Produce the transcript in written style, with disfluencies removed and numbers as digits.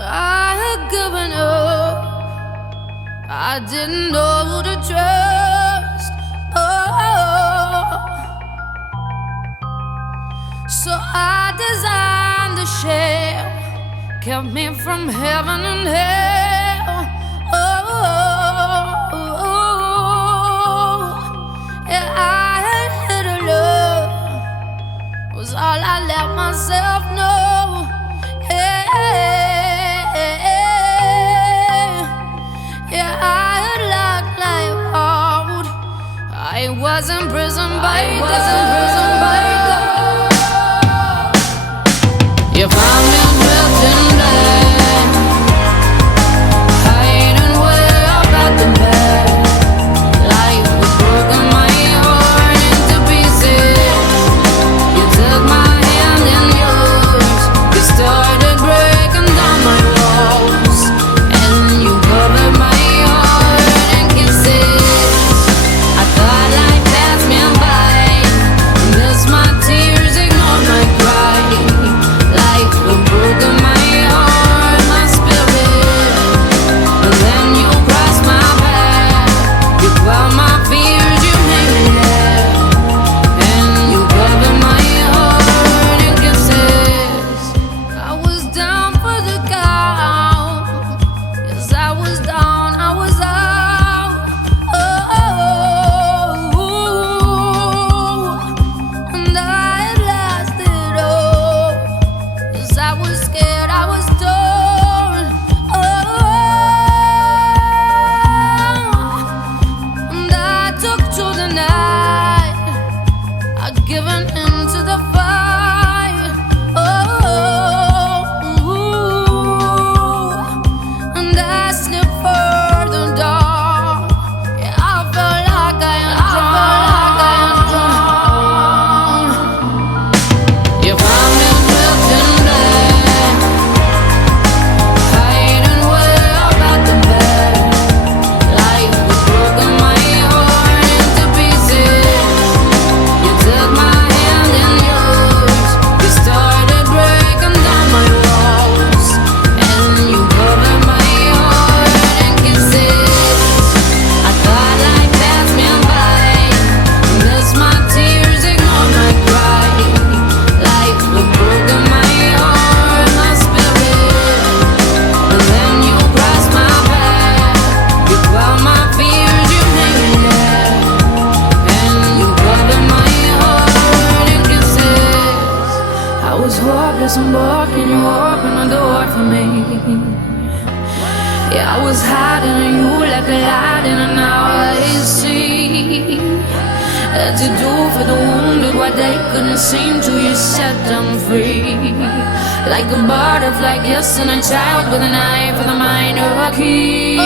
I had given up. I didn't know who to trust. Oh, so I designed a shell, kept me from heaven and hell. Oh, yeah, I had hit a love, was all I let myself know. Yeah, I had locked life out. I was imprisoned by God. You found me dressed in black, hiding way up at the back. Life was broken, my heart into pieces. You took my hand in yours. You started breaking down my walls, and you covered my heart in kisses. I thought life passed me by, missed my tears, ignored my cry. Life was broken, my heart, my spirit. But then you crossed my path. You quelled my fears, you made me laugh, and you covered my heart in kisses. I was down for the count. Yes, I was down, I was out. Oh, and I had lost it all. Yes, I was scared, I was torn. Oh, and I took to the night. I'd given in to the fire. Oh, and I slipped further down. Yeah, I felt like I am drowned. You found me dressed in black, hiding way up at the back. Life was broken, my heart into pieces. You took my hand in yours. You started breaking down my walls, and you covered my heart in kisses. I thought life passed me by, missed my tears, ignored my cry. Life was broken, my heart, my spirit. But then you crossed my path. You quelled my fears, you made me laugh, and you covered my heart in kisses. I was hopeless and barking, you opened the door for me. Yeah, I was hiding in you like a light, and now I see that you do for the wounded what they couldn't seem to. You set them free, like a butterfly kissing a child with a knife for the minor key.